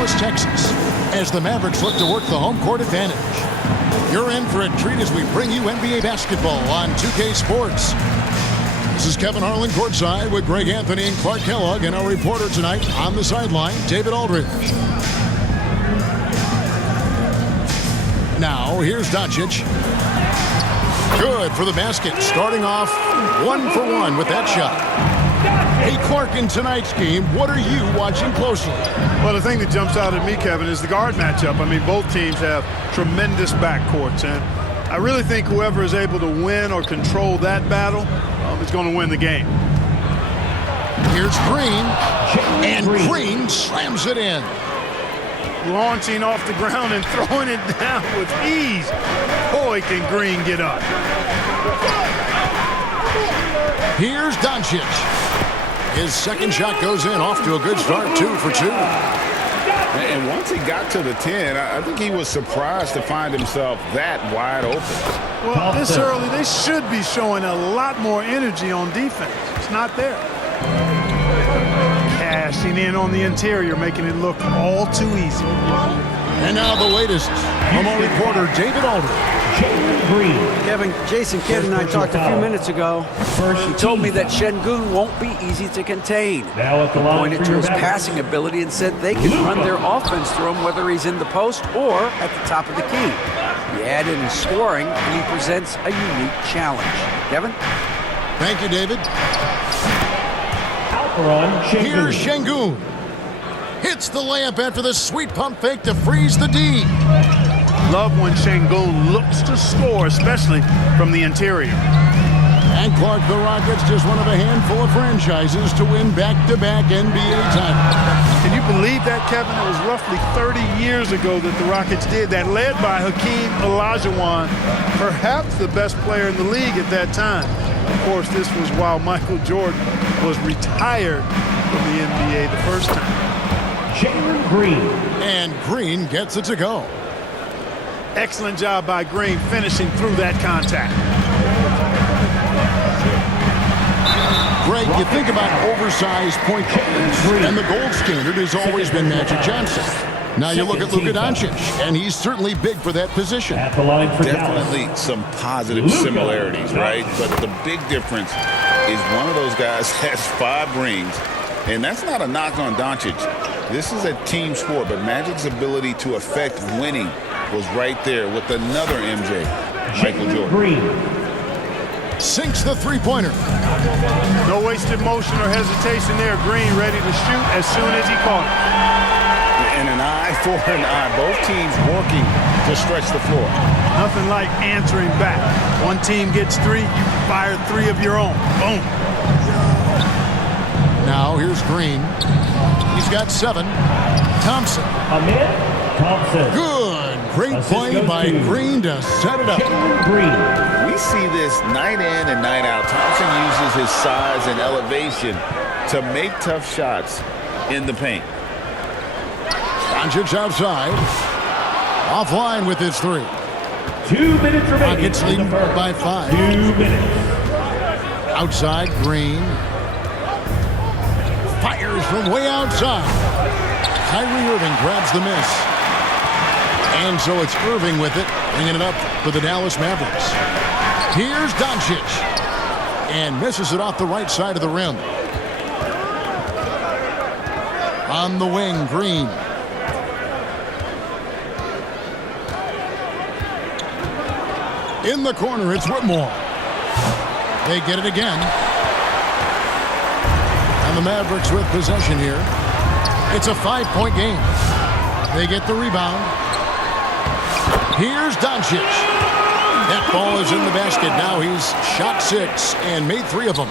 Dallas, Texas, as the Mavericks look to work the home court advantage. You're in for a treat as we bring you NBA basketball on 2K Sports. This is Kevin Harlan courtside with Greg Anthony and Clark Kellogg, and our reporter tonight on the sideline, David Aldridge. Now, here's Doncic. Good for the basket, starting off 1-for-1 with that shot. Hey, Clark, in tonight's game, what are you watching closely? Well, the thing that jumps out at me, Kevin, is the guard matchup. I mean, both teams have tremendous backcourts, and I really think whoever is able to win or control that battle is going to win the game. Here's Green, and Green slams it in. Launching off the ground and throwing it down with ease. Boy, can Green get up. Here's Doncic. His second shot goes in, off to a good start, 2 for 2. And once he got to the 10, I think he was surprised to find himself that wide open. Well, this early, they should be showing a lot more energy on defense. It's not there. Cashing in on the interior, making it look all too easy. And now the latest from our reporter, David Aldridge. Kevin, Jason Kidd and I talked a few minutes ago. He told me that Şengün won't be easy to contain. He pointed to his passing ability and said they can run their offense through him whether he's in the post or at the top of the key. You add in his scoring, and he presents a unique challenge. Kevin? Thank you, David. Here's Şengün. Hits the layup after the sweet pump fake to freeze the D. Love when Şengün looks to score, especially from the interior. And Clark, the Rockets, just one of a handful of franchises to win back-to-back NBA titles. Can you believe that, Kevin? It was roughly 30 years ago that the Rockets did that, led by Hakeem Olajuwon, perhaps the best player in the league at that time. Of course, this was while Michael Jordan was retired from the NBA the first time. Jalen Green. And Green gets it to go. Excellent job by Green finishing through that contact. Greg, you think about oversized point guards, and the gold standard has always been Magic Johnson. Now you look at Luka Doncic, and he's certainly big for that position. Definitely some positive similarities, right? But the big difference is one of those guys has 5 rings, and that's not a knock on Doncic. This is a team sport, but Magic's ability to affect winning was right there with another MJ, Michael Jordan. Sinks the three-pointer. No wasted motion or hesitation there. Green ready to shoot as soon as he caught it. And an eye for an eye. Both teams working to stretch the floor. Nothing like answering back. One team gets 3, you fire 3 of your own. Boom. Now here's Green. He's got 7. Thompson. Thompson. Good. Great play by Green to set it up. We see this night in and night out. Thompson uses his size and elevation to make tough shots in the paint. Doncic outside. Offline with his 3. 2 minutes remaining. Rockets leading by 5. 2 minutes. Outside, Green. Fires from way outside. Kyrie Irving grabs the miss. And so it's Irving with it, bringing it up for the Dallas Mavericks. Here's Doncic. And misses it off the right side of the rim. On the wing, Green. In the corner, it's Whitmore. They get it again. And the Mavericks with possession here. It's a 5-point game. They get the rebound. Here's Doncic. That ball is in the basket. Now he's shot 6 and made 3 of them.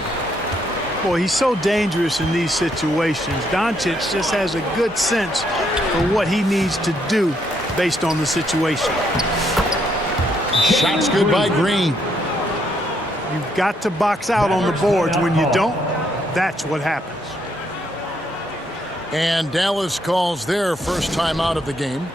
Boy, he's so dangerous in these situations. Doncic just has a good sense for what he needs to do based on the situation. Shots good by Green. You've got to box out on the boards. When you don't, that's what happens. And Dallas calls their first time out of the game.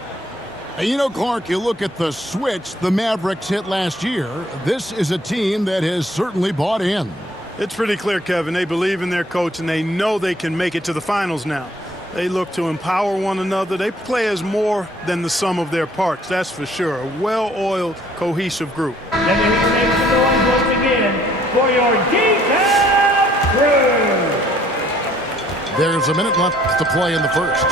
And you know, Clark, you look at the switch the Mavericks hit last year. This is a team that has certainly bought in. It's pretty clear, Kevin. They believe in their coach, and they know they can make it to the finals now. They look to empower one another. They play as more than the sum of their parts, that's for sure. A well-oiled, cohesive group. And here makes the noise once again for your detail crew. There's a minute left to play in the first.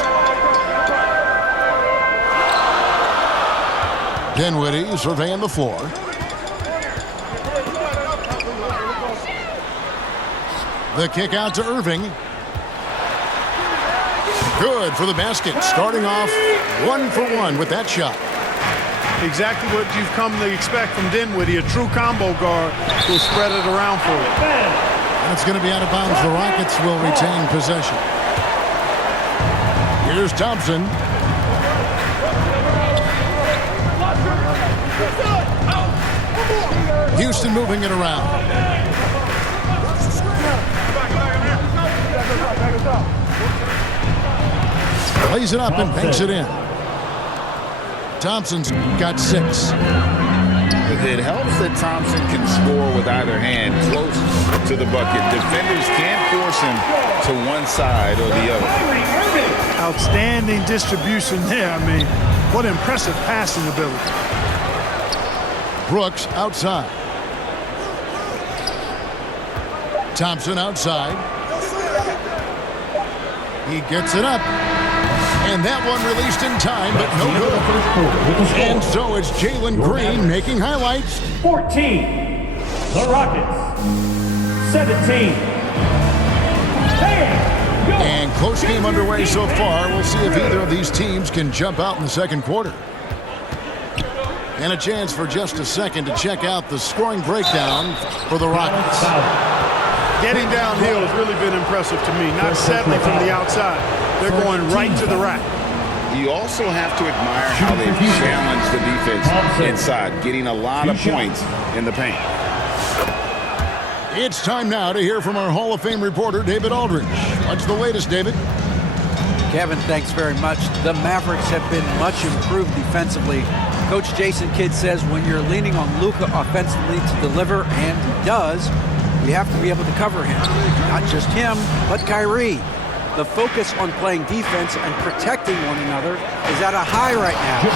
Dinwiddie surveying the floor. The kick out to Irving. Good for the basket. Starting off 1 for 1 with that shot. Exactly what you've come to expect from Dinwiddie. A true combo guard will spread it around for you. And it's going to be out of bounds. The Rockets will retain possession. Here's Thompson. Houston moving it around. Lays it up and banks it in. Thompson's got 6. It helps that Thompson can score with either hand close to the bucket. Defenders can't force him to one side or the other. Outstanding distribution there. I mean, what impressive passing ability. Brooks outside. Thompson outside. He gets it up. And that one released in time, but no good. And so it's Jalen Green making highlights. 14. The Rockets. 17. And close game underway so far. We'll see if either of these teams can jump out in the second quarter. And a chance for just a second to check out the scoring breakdown for the Rockets. Getting downhill has really been impressive to me. Not settling from the outside. They're going right to the rack. You also have to admire how they've challenged the defense inside, getting a lot of points in the paint. It's time now to hear from our Hall of Fame reporter, David Aldridge. What's the latest, David? Kevin, thanks very much. The Mavericks have been much improved defensively. Coach Jason Kidd says when you're leaning on Luka offensively to deliver, and he does, you have to be able to cover him. Not just him, but Kyrie. The focus on playing defense and protecting one another is at a high right now. It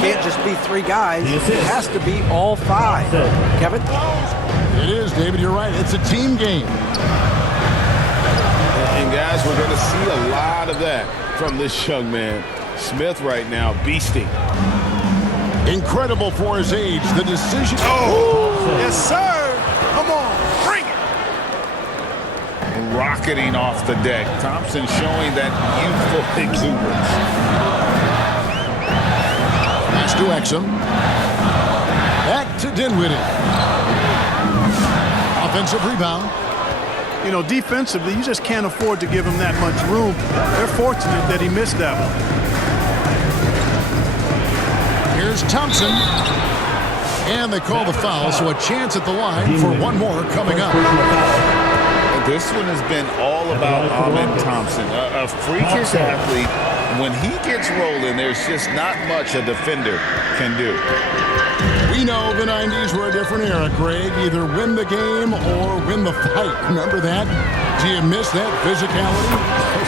can't just be 3 guys. It has to be all 5. Kevin? It is, David. You're right. It's a team game. And, guys, we're going to see a lot of that from this young man. Smith right now, beasting. Incredible for his age. The decision. Oh, yes, sir. Come on. Bring it. Rocketing off the deck. Thompson showing that youthful exuberance. Pass to Exum. Back to Dinwiddie. Offensive rebound. You know, defensively, you just can't afford to give him that much room. They're fortunate that he missed that one. Here's Thompson. And they call the foul, so a chance at the line for one more coming up. This one has been all about Ahmed Thompson, a freakish athlete. When he gets rolling, there's just not much a defender can do. We know the 90s were a different era, Craig. Either win the game or win the fight. Remember that? Do you miss that physicality?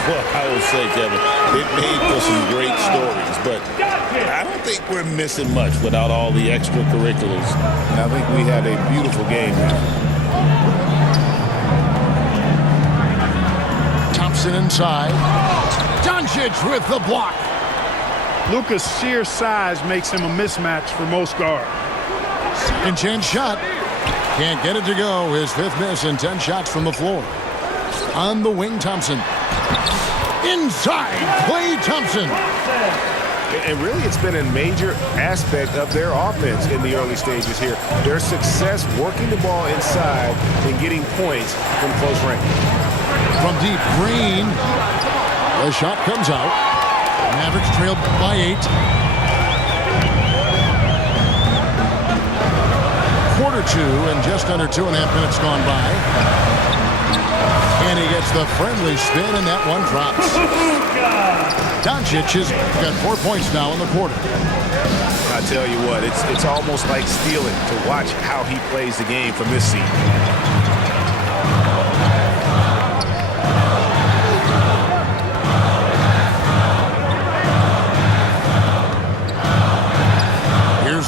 Well, I will say, Kevin, it made for some great stories, but I don't think we're missing much without all the extracurriculars. I think we had a beautiful game now. Thompson inside. Doncic with the block. Luka's sheer size makes him a mismatch for most guards. Second chance shot. Can't get it to go. His 5th miss and 10 shots from the floor. On the wing, Thompson. Inside, Klay Thompson. And really, it's been a major aspect of their offense in the early stages here. Their success working the ball inside and getting points from close range. From deep, Green. The shot comes out. Mavericks trailed by 8. Quarter 2 and just under 2.5 minutes gone by. And he gets the friendly spin, and that one drops. Doncic has got 4 points now in the quarter. I tell you what, it's almost like stealing to watch how he plays the game from this seat.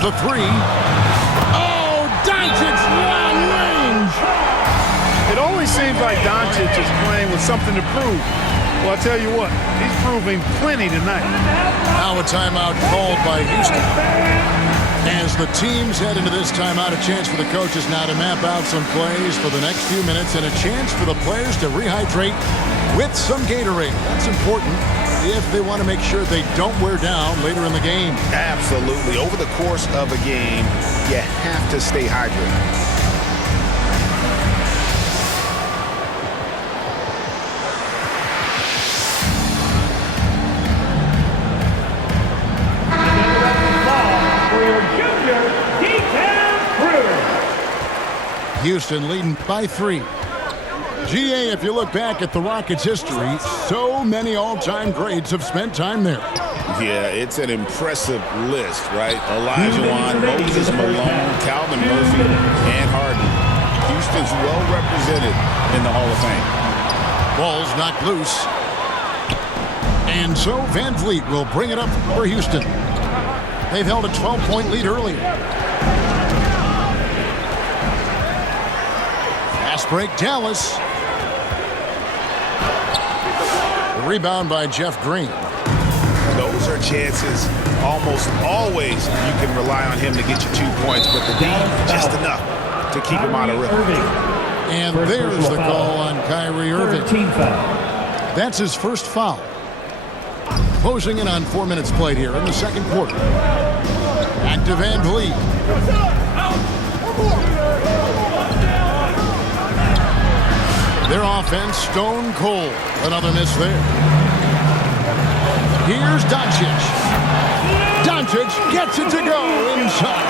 the three. Oh, Doncic, long range. It always seems like Doncic is playing with something to prove. Well, I'll tell you what, he's proving plenty tonight. Now a timeout called by Houston. As the teams head into this timeout, a chance for the coaches now to map out some plays for the next few minutes and a chance for the players to rehydrate with some Gatorade. That's important if they want to make sure they don't wear down later in the game. Absolutely. Over the course of a game, you have to stay hydrated. Houston leading by 3. GA, if you look back at the Rockets' history, so many all-time greats have spent time there. Yeah, it's an impressive list, right? Olajuwon, Moses Malone, Calvin Murphy, and Harden. Houston's well represented in the Hall of Fame. Ball's knocked loose. And so Van Vliet will bring it up for Houston. They've held a 12-point lead earlier. Fast break, Dallas. The rebound by Jeff Green. Those are chances. Almost always you can rely on him to get you 2 points, but the D, just enough to keep him out of rhythm. And there's the call on Kyrie Irving. That's his first foul. Closing in on 4 minutes played here in the second quarter. Back to Van Vliet. Their offense stone cold. Another miss there. Here's Doncic. Doncic gets it to go inside.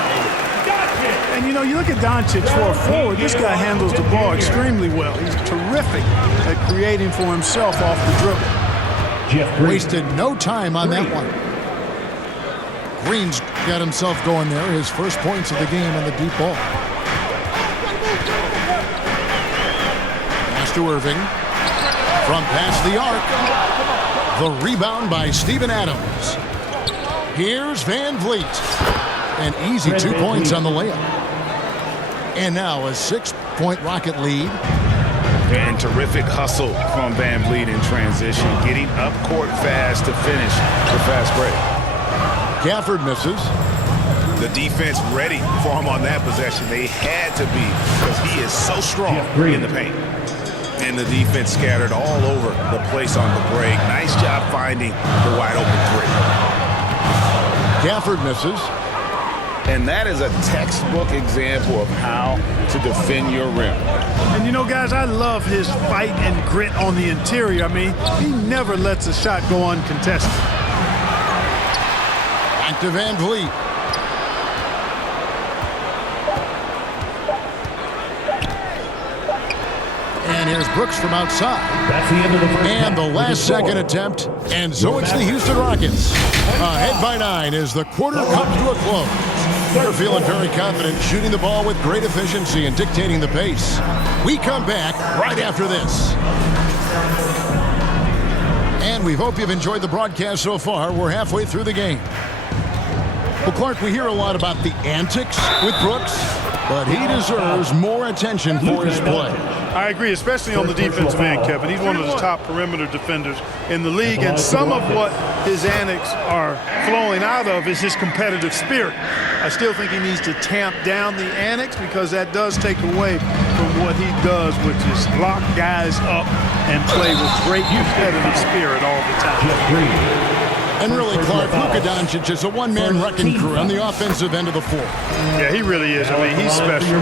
And, you know, you look at Doncic for a forward, this guy handles the ball extremely well. He's terrific at creating for himself off the dribble. Wasted no time on that one. Green's got himself going there. His first points of the game on the deep ball. Pass to Irving. From past the arc. The rebound by Steven Adams. Here's Van Vliet. An easy 2 points on the layup. And now a 6-point Rocket lead. And terrific hustle from Van Vliet in transition, getting up court fast to finish the fast break. Gafford misses. The defense ready for him on that possession. They had to be because he is so strong in the paint. And the defense scattered all over the place on the break. Nice job finding the wide open three. Gafford misses. And that is a textbook example of how to defend your rim. And, you know, guys, I love his fight and grit on the interior. I mean, he never lets a shot go uncontested. Back to Van Vliet. And here's Brooks from outside. That's the end of the first and the last second attempt. And so it's the Houston Rockets. Ahead by 9 as the quarter comes to a close. They're feeling very confident, shooting the ball with great efficiency and dictating the pace. We come back right after this. And we hope you've enjoyed the broadcast so far. We're halfway through the game. Well, Clark, we hear a lot about the antics with Brooks, but he deserves more attention for his play. I agree, especially on the defensive end, Kevin. He's one of the top perimeter defenders in the league, and some of what his antics are flowing out of is his competitive spirit. I still think he needs to tamp down the antics because that does take away from what he does, which is lock guys up and play with great competitive spirit all the time. And really, Clark, Luka Doncic is a one-man wrecking crew on the offensive end of the floor. Yeah, he really is. I mean, he's special.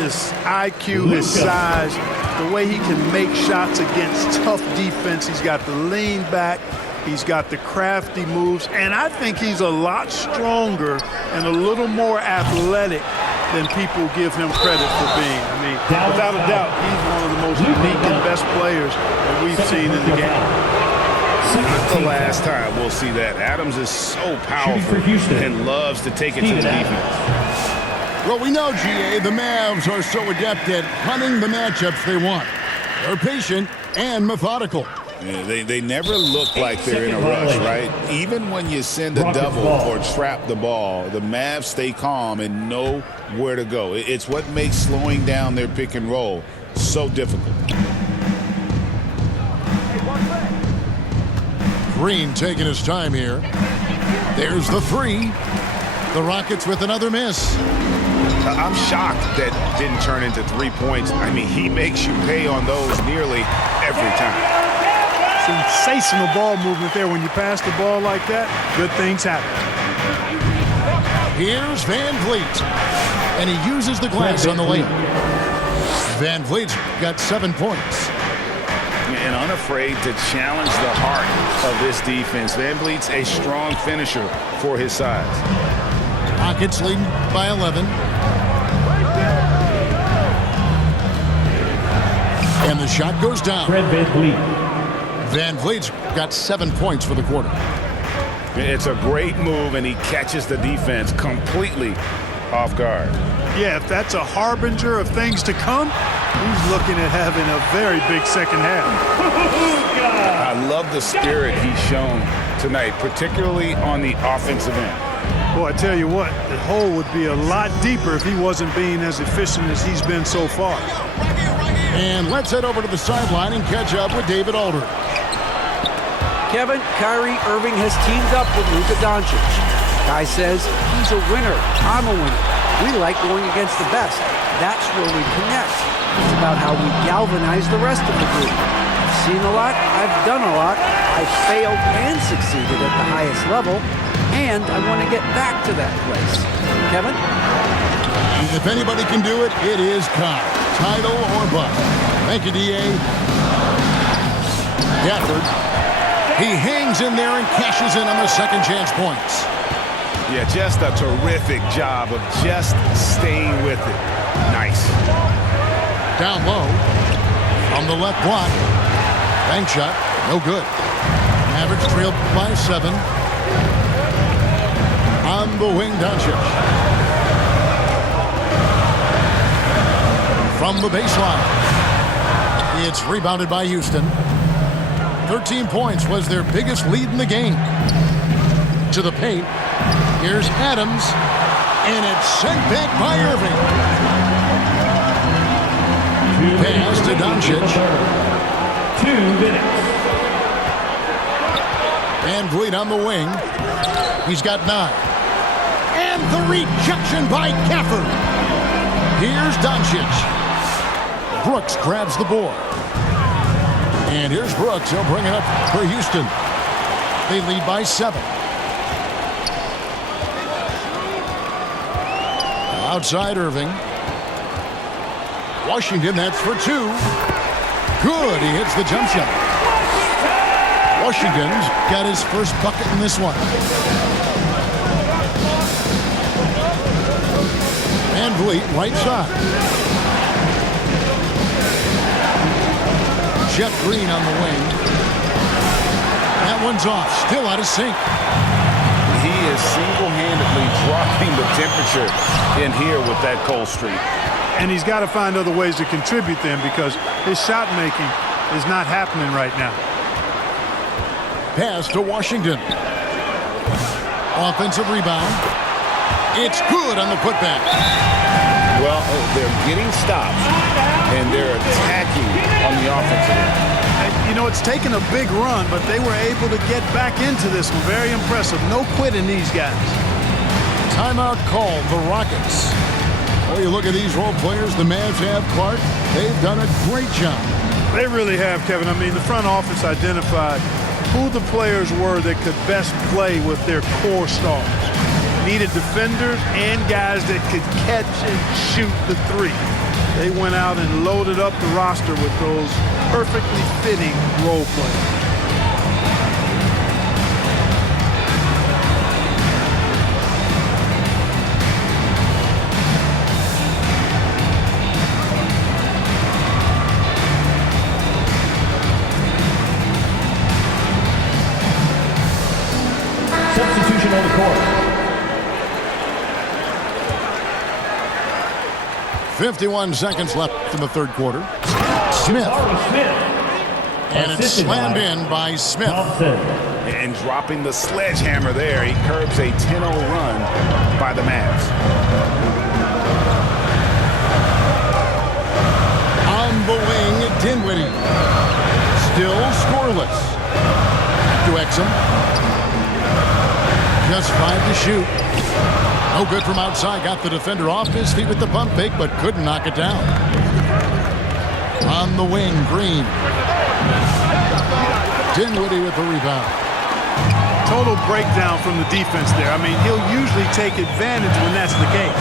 His IQ, his size, the way he can make shots against tough defense. He's got the lean back. He's got the crafty moves. And I think he's a lot stronger and a little more athletic than people give him credit for being. I mean, without a doubt, he's one of the most unique and best players that we've seen in the game. Not the last time we'll see that. Adams is so powerful and loves to take it to the defense. Well, we know, GA, the Mavs are so adept at hunting the matchups they want. They're patient and methodical. Yeah, they never look like they're in a rush, right? Even when you send a double or trap the ball, the Mavs stay calm and know where to go. It's what makes slowing down their pick and roll so difficult. Green taking his time here. There's the three. The Rockets with another miss. I'm shocked that didn't turn into 3 points. I mean, he makes you pay on those nearly every time. Sensational ball movement there. When you pass the ball like that, good things happen. Here's Van Vliet. And he uses the glass on the layup. Van Vliet's got 7 points. And unafraid to challenge the heart of this defense. Van Vliet's a strong finisher for his size. Rockets leading by 11. And the shot goes down. Van Vliet. Van Vliet's got 7 points for the quarter. It's a great move, and he catches the defense completely off guard. Yeah, if that's a harbinger of things to come, he's looking at having a very big second half. I love the spirit he's shown tonight, particularly on the offensive end. Boy, I tell you what, the hole would be a lot deeper if he wasn't being as efficient as he's been so far. And let's head over to the sideline and catch up with David Aldridge. Kevin, Kyrie Irving has teamed up with Luka Doncic. Guy says he's a winner. I'm a winner. We like going against the best. That's where we connect. It's about how we galvanize the rest of the group. I've seen a lot. I've done a lot. I've failed and succeeded at the highest level. And I want to get back to that place. Kevin? If anybody can do it, it is Kai. Title or bust. Thank you, D.A. Gafford. He hangs in there and cashes in on the second chance points. Yeah, just a terrific job of just staying with it. Nice. Down low. On the left block. Bank shot. No good. Mavericks trailed by 7. On the wing, Doncic. From the baseline. It's rebounded by Houston. 13 points was their biggest lead in the game. To the paint. Here's Adams. And it's sent back by Irving. Pass to Doncic. 2 minutes. Van Vliet on the wing. He's got 9. And the rejection by Gafford. Here's Doncic. Brooks grabs the board. And here's Brooks. He'll bring it up for Houston. They lead by 7. Outside Irving. Washington, that's for 2. Good. He hits the jump shot. Washington's got his first bucket in this one. Van Vliet, right side. Jeff Green on the wing. That one's off. Still out of sync. He is single-handedly dropping the temperature in here with that cold streak. And he's got to find other ways to contribute then, because his shot making is not happening right now. Pass to Washington. Offensive rebound. It's good on the putback. Well, they're getting stops, and they're attacking on the offensive end. You know, it's taken a big run, but they were able to get back into this one. Very impressive. No quitting these guys. Timeout called the Rockets. Well, you look at these role players the Mavs have, Clark. They've done a great job. They really have, Kevin. I mean, the front office identified who the players were that could best play with their core stars. Needed defenders and guys that could catch and shoot the three. They went out and loaded up the roster with those perfectly fitting role players. Substitution on the court. 51 seconds left in the third quarter. Smith. And it's slammed in by Smith. And dropping the sledgehammer there, he curbs a 10-0 run by the Mavs. On the wing, Dinwiddie. Still scoreless. To Exum. Just 5 to shoot. No good from outside. Got the defender off his feet with the pump fake, but couldn't knock it down. On the wing, Green. Dinwiddie with the rebound. Total breakdown from the defense there. I mean, he'll usually take advantage when that's the case.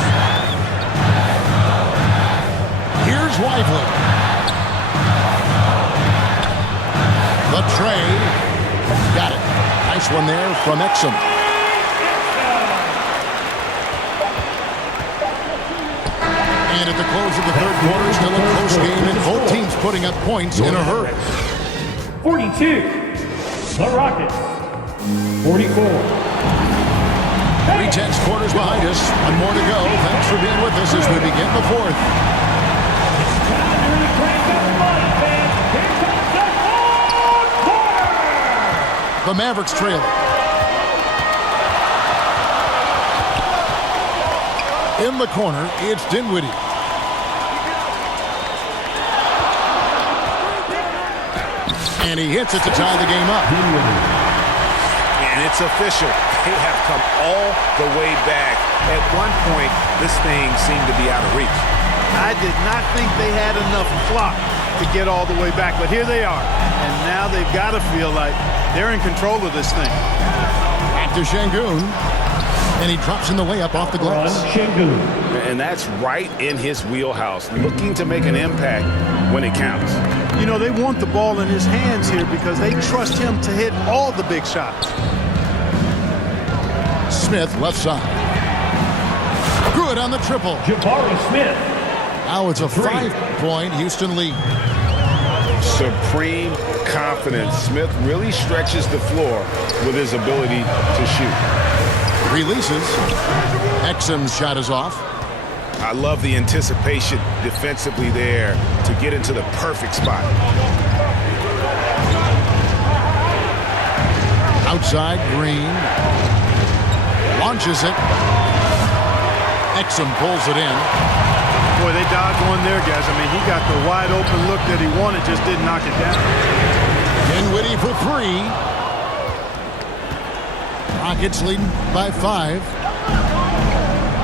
Here's Lively. The tray. Got it. Nice one there from Exum. And at the close of the third quarter, still a close game, and both teams putting up points in a hurry. 42, the Rockets. 44. 3/10 quarters behind us. One more to go. Thanks for being with us as we begin the fourth. The Mavericks trail. In the corner, it's Dinwiddie. And he hits it to tie the game up. And it's official. They have come all the way back. At one point, this thing seemed to be out of reach. I did not think they had enough clock to get all the way back, but here they are. And now they've got to feel like they're in control of this thing. Back to Şengün. And he drops in the layup off the glass. And that's right in his wheelhouse, looking to make an impact when it counts. You know, they want the ball in his hands here because they trust him to hit all the big shots. Smith, left side. Good on the triple. Jabari Smith. Now it's a 5-point Houston lead. Supreme confidence. Smith really stretches the floor with his ability to shoot. Releases. Exum's shot is off. I love the anticipation defensively there to get into the perfect spot. Outside, Green. Launches it. Exum pulls it in. Boy, they dodged one there, guys. I mean, he got the wide open look that he wanted, just didn't knock it down. Dinwiddie for 3. Rockets leading by 5.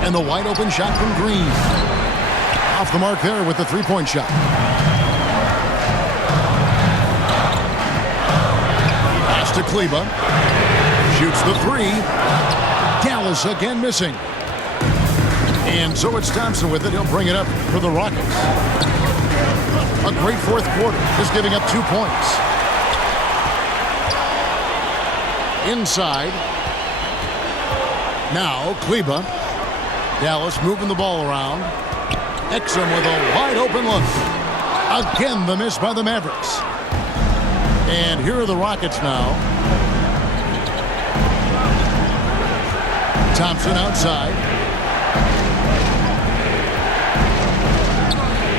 And the wide open shot from Green. Off the mark there with the 3-point shot. Pass to Kleba. Shoots the 3. Dallas again missing. And so it's Thompson with it. He'll bring it up for the Rockets. A great fourth quarter, just giving up 2 points. Inside. Now Kleba. Dallas moving the ball around. Exum with a wide open look. Again, the miss by the Mavericks. And here are the Rockets now. Thompson outside.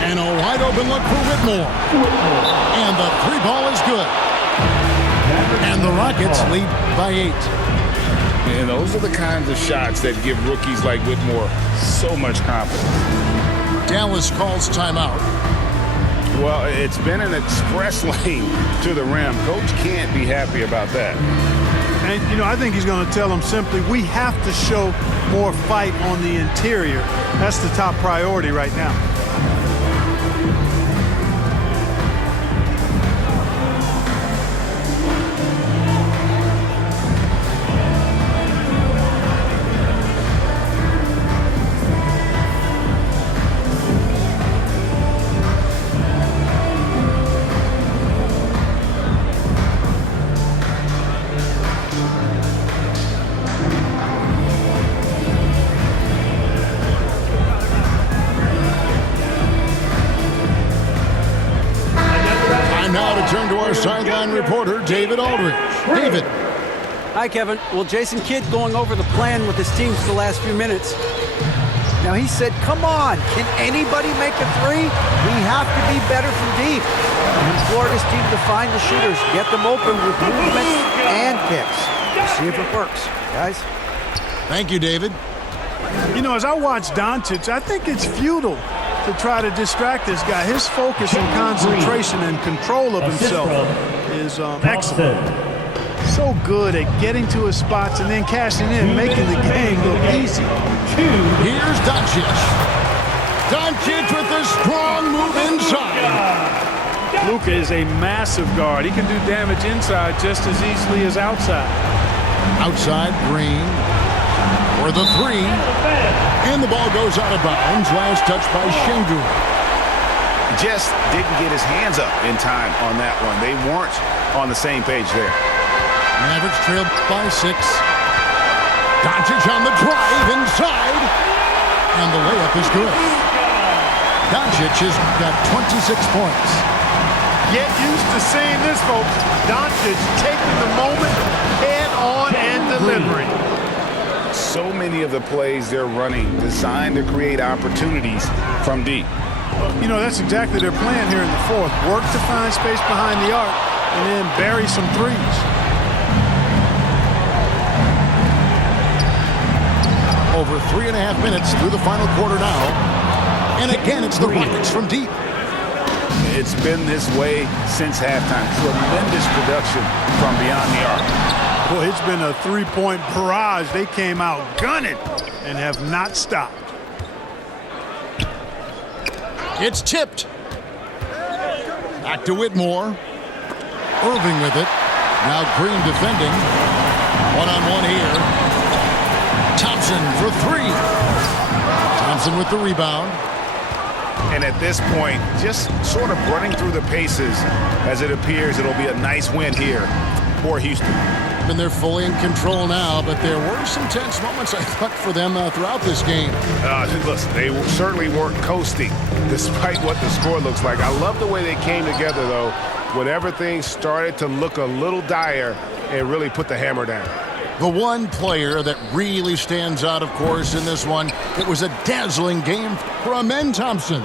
And a wide open look for Whitmore. And the 3 ball is good. And the Rockets lead by 8. And those are the kinds of shots that give rookies like Whitmore so much confidence. Dallas calls timeout. Well, it's been an express lane to the rim. Coach can't be happy about that. And, you know, I think he's going to tell them simply, we have to show more fight on the interior. That's the top priority right now. Turn to our sideline reporter, David Aldridge. David. Hi, Kevin. Well, Jason Kidd going over the plan with his team for the last few minutes. Now, he said, come on, can anybody make a three? We have to be better from deep. And Florida's team to find the shooters, get them open with movement and picks. We'll see if it works, guys. Thank you, David. You know, as I watch Doncic, I think it's futile to try to distract this guy. His focus and concentration and control of himself is excellent. So good at getting to his spots and then cashing in, making the game look easy. Here's Doncic. Doncic with a strong move inside. Luka is a massive guard. He can do damage inside just as easily as outside. Outside, Green for the three. And the ball goes out of bounds. Last touch by Şengün. Just didn't get his hands up in time on that one. They weren't on the same page there. Mavericks trailed by 6. Doncic on the drive inside. And the layup is good. Doncic has got 26 points. Get used to seeing this, folks. Doncic taking the moment head on and delivering. So many of the plays they're running designed to create opportunities from deep. You know, that's exactly their plan here in the fourth. Work to find space behind the arc and then bury some threes. Over 3.5 minutes through the final quarter now. And again, it's the Rockets from deep. It's been this way since halftime. Tremendous production from beyond the arc. Boy, it's been a three-point barrage. They came out gunning and have not stopped. It's tipped. Back to Whitmore. Irving with it. Now Green defending. One-on-one here. Thompson for three. Thompson with the rebound. And at this point, just sort of running through the paces as it appears it'll be a nice win here for Houston. And they're fully in control now, but there were some tense moments, I thought, for them throughout this game. Listen, they certainly weren't coasting despite what the score looks like. I love the way they came together, though, when everything started to look a little dire and really put the hammer down. The one player that really stands out, of course, in this one, it was a dazzling game for Amen Thompson.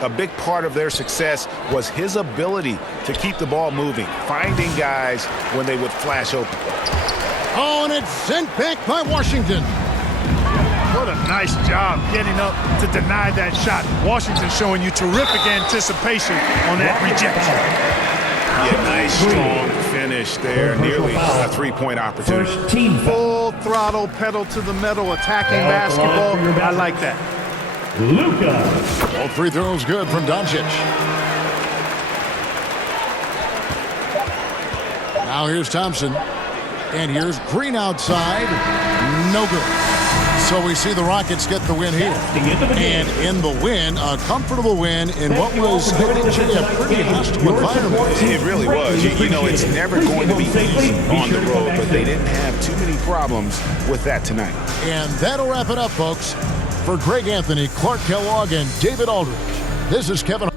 A big part of their success was his ability to keep the ball moving, finding guys when they would flash open. Oh, and it's sent back by Washington. What a nice job getting up to deny that shot. Washington showing you terrific anticipation on that rejection. Yeah, nice, strong finish there. Nearly a three-point opportunity. Full throttle, pedal to the metal, attacking basketball. I like that. Luka. All free throws good from Doncic. Now here's Thompson. And here's Green outside. No good. So we see the Rockets get the win here. And in the win, a comfortable win in what was eventually a pretty hostile environment. It really was. You know, it's never going to be easy on the road, but they didn't have too many problems with that tonight. And that'll wrap it up, folks. For Greg Anthony, Clark Kellogg, and David Aldridge, this is Kevin